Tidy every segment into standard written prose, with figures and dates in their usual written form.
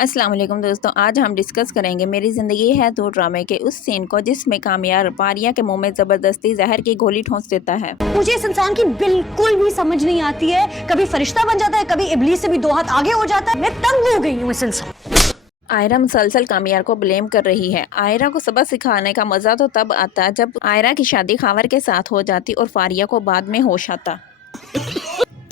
अस्सलाम वालेकुम दोस्तों, आज हम डिस्कस करेंगे मेरी ज़िंदगी है तो ड्रामे के उस सीन को जिसमें कामयार पारिया के मुंह में ज़बरदस्ती जहर की गोली ठोंस देता है। मुझे इस इंसान की बिल्कुल भी समझ नहीं आती है, कभी फरिश्ता बन जाता है, कभी इब्लीस से भी 2 हाथ आगे हो जाता है। मैं तंग हो गई हूँ इस इंसान। आयरा मुसलसल कामयार को ब्लेम कर रही है। आयरा को सबक सिखाने का मज़ा तो तब आता जब आयरा की शादी खावर के साथ हो जाती और फारिया को बाद में होश आता।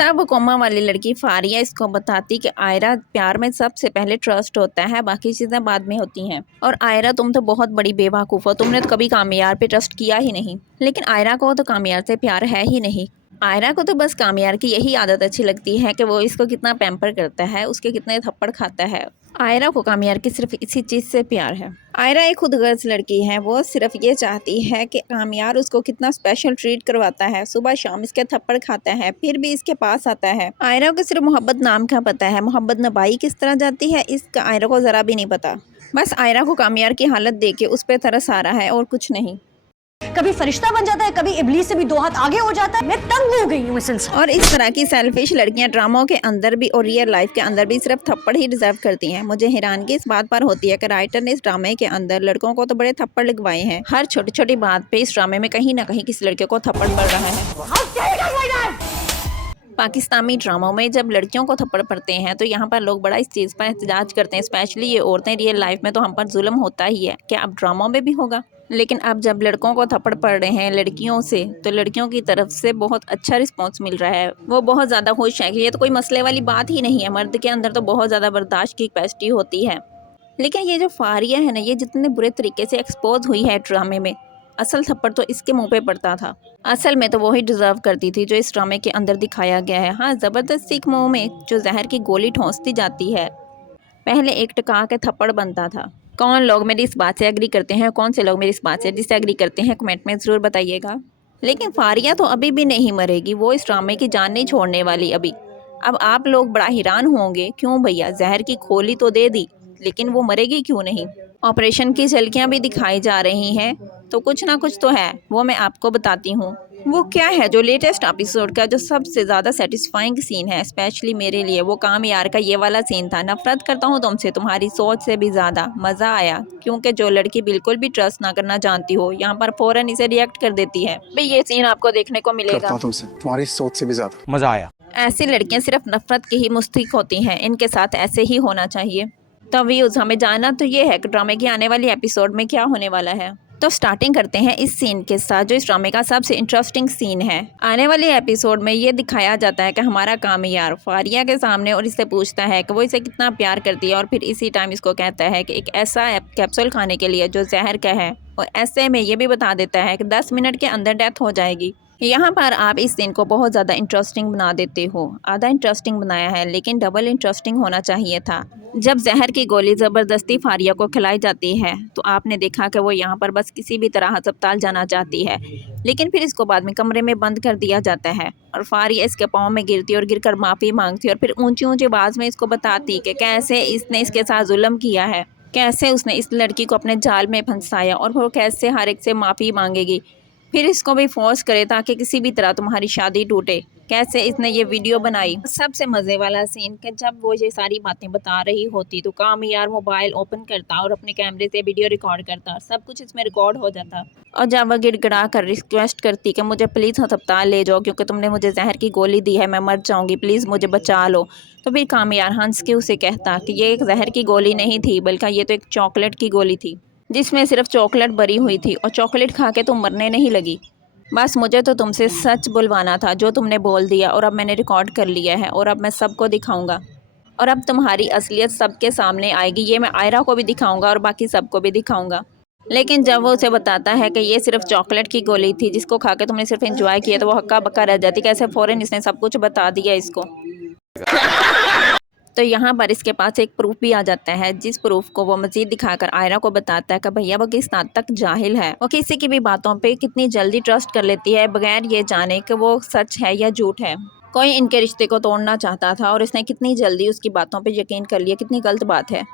तब कोमा वाली लड़की फारिया इसको बताती कि आयरा प्यार में सबसे पहले ट्रस्ट होता है, बाकी चीज़ें बाद में होती हैं। और आयरा तुम तो बहुत बड़ी बेवकूफ़ हो, तुमने तो कभी कामयार पे ट्रस्ट किया ही नहीं। लेकिन आयरा को तो कामयार से प्यार है ही नहीं। आयरा को तो बस कामयार की यही आदत अच्छी लगती है कि वो इसको कितना पैम्पर करता है, उसके कितने थप्पड़ खाता है। आयरा को कामयार की सिर्फ इसी चीज़ से प्यार है। आयरा एक खुदगर्ज लड़की है, वो सिर्फ ये चाहती है कि कामयार उसको कितना स्पेशल ट्रीट करवाता है, सुबह शाम इसके थप्पड़ खाता है, फिर भी इसके पास आता है। आयरा को सिर्फ मोहब्बत नाम का पता है, मोहब्बत नभाई किस तरह जाती है इसका आयरा को ज़रा भी नहीं पता। बस आयरा को कामयार की हालत देख के उस पर तरस आ रहा है और कुछ नहीं। कभी फरिश्ता बन जाता है, कभी इब्लीस से भी 2 हाथ आगे हो जाता है। मैं तंग हो गई हूँ इस इंसान। और इस तरह की सेल्फिश लड़कियां ड्रामों के अंदर भी और रियल लाइफ के अंदर भी सिर्फ थप्पड़ ही डिजर्व करती हैं। मुझे हैरानगी इस बात पर होती है कि राइटर ने इस ड्रामे के अंदर लड़कों को तो बड़े थप्पड़ लगवाए हैं। हर छोटी छोटी बात पे इस ड्रामे में कहीं ना कहीं किसी लड़के को थप्पड़ पड़ रहा है। पाकिस्तानी ड्रामों में जब लड़कियों को थप्पड़ पड़ते हैं तो यहाँ पर लोग बड़ा इस चीज़ पर एहतजाज करते हैं, स्पेशली ये औरतें। रियल लाइफ में तो हम पर जुल्म होता ही है, क्या अब ड्रामों में भी होगा? लेकिन अब जब लड़कों को थप्पड़ पड़ रहे हैं लड़कियों से, तो लड़कियों की तरफ से बहुत अच्छा रिस्पॉन्स मिल रहा है। वो बहुत ज़्यादा खुश है कि ये तो कोई मसले वाली बात ही नहीं है, मर्द के अंदर तो बहुत ज़्यादा बर्दाश्त की कैपेसिटी होती है। लेकिन ये जो फारिया है ना, ये जितने बुरे तरीके से एक्सपोज हुई है ड्रामे में, असल थप्पड़ तो इसके मुंह पे पड़ता था। असल में तो वही डिजर्व करती थी जो इस ड्रामे के अंदर दिखाया गया है। हाँ, ज़बरदस्ती के मुंह में जो जहर की गोली ठोंसती जाती है, पहले एक टका के थप्पड़ बनता था। कौन लोग मेरी इस बात से एग्री करते हैं, कौन से लोग मेरी इस बात से डिसएग्री करते हैं, कमेंट में ज़रूर बताइएगा। लेकिन फारिया तो अभी भी नहीं मरेगी, वो इस ड्रामे की जान नहीं छोड़ने वाली अभी। अब आप लोग बड़ा हैरान होंगे, क्यों भैया, जहर की गोली तो दे दी लेकिन वो मरेगी क्यों नहीं? ऑपरेशन की झलकियाँ भी दिखाई जा रही हैं, तो कुछ ना कुछ तो है, वो मैं आपको बताती हूँ। वो क्या है जो लेटेस्ट एपिसोड का जो सबसे ज़्यादा सेटिस्फाइंग सीन है, स्पेशली मेरे लिए, वो कामयार का ये वाला सीन था। नफरत करता हूँ तुमसे, तुम्हारी सोच से भी ज़्यादा मज़ा आया, क्योंकि जो लड़की बिल्कुल भी ट्रस्ट ना करना जानती हो, यहाँ पर फ़ौरन इसे रिएक्ट कर देती है। भाई ये सीन आपको देखने को मिलेगा। तुमसे तुम्हारी सोच से भी ज़्यादा मज़ा आया। ऐसी लड़कियाँ सिर्फ नफरत की ही मुस्तहिक होती हैं, इनके साथ ऐसे ही होना चाहिए। तो व्यूज़ हमें जानना तो ये है कि ड्रामे की आने वाली एपिसोड में क्या होने वाला है। तो स्टार्टिंग करते हैं इस सीन के साथ जो इस ड्रामे का सबसे इंटरेस्टिंग सीन है। आने वाले एपिसोड में ये दिखाया जाता है कि हमारा कामयार फारिया के सामने और इससे पूछता है कि वो इसे कितना प्यार करती है, और फिर इसी टाइम इसको कहता है कि एक ऐसा कैप्सूल खाने के लिए जो जहर का है, और ऐसे में ये भी बता देता है कि 10 मिनट के अंदर डेथ हो जाएगी। यहाँ पर आप इस सीन को बहुत ज़्यादा इंटरेस्टिंग बना देते हो। आधा इंटरेस्टिंग बनाया है, लेकिन डबल इंटरेस्टिंग होना चाहिए था। जब जहर की गोली ज़बरदस्ती फारिया को खिलाई जाती है तो आपने देखा कि वो यहाँ पर बस किसी भी तरह अस्पताल जाना चाहती है, लेकिन फिर इसको बाद में कमरे में बंद कर दिया जाता है और फारिया इसके पाँव में गिरती और गिरकर माफ़ी मांगती और फिर ऊंची ऊंची आवाज़ में इसको बताती कि कैसे इसने इसके साथ जुल्म किया है, कैसे उसने इस लड़की को अपने जाल में फंसाया और वो कैसे हर एक से माफ़ी मांगेगी, फिर इसको भी फोर्स करे ताकि किसी भी तरह तुम्हारी शादी टूटे, कैसे इसने ये वीडियो बनाई। सबसे मज़े वाला सीन कि जब वो ये सारी बातें बता रही होती तो कामयार मोबाइल ओपन करता और अपने कैमरे से वीडियो रिकॉर्ड करता, सब कुछ इसमें रिकॉर्ड हो जाता। और जब वह गिड़गिड़ा कर रिक्वेस्ट करती कि मुझे प्लीज़ अस्पताल ले जाओ क्योंकि तुमने मुझे जहर की गोली दी है, मैं मर जाऊँगी, प्लीज़ मुझे बचा लो, तो फिर कामयार हंस के उसे कहता कि ये एक जहर की गोली नहीं थी, बल्कि ये तो एक चॉकलेट की गोली थी जिसमें सिर्फ चॉकलेट भरी हुई थी, और चॉकलेट खा के तुम मरने नहीं लगी। बस मुझे तो तुमसे सच बुलवाना था जो तुमने बोल दिया, और अब मैंने रिकॉर्ड कर लिया है और अब मैं सबको दिखाऊंगा, और अब तुम्हारी असलियत सबके सामने आएगी। ये मैं आयरा को भी दिखाऊंगा और बाकी सबको भी दिखाऊंगा। लेकिन जब वो उसे बताता है कि ये सिर्फ चॉकलेट की गोली थी जिसको खा के तुमने सिर्फ एंजॉय किया, तो वो हक्का बक्का रह जाती। कैसे फ़ौरन इसने सब कुछ बता दिया इसको। तो यहाँ पर इसके पास एक प्रूफ भी आ जाता है, जिस प्रूफ को वो मज़ीद दिखाकर आयरा को बताता है कि भैया वो किस हद तक जाहिल है, वो किसी की भी बातों पे कितनी जल्दी ट्रस्ट कर लेती है बगैर ये जाने कि वो सच है या झूठ है। कोई इनके रिश्ते को तोड़ना चाहता था और इसने कितनी जल्दी उसकी बातों पे यकीन कर लिया, कितनी गलत बात है।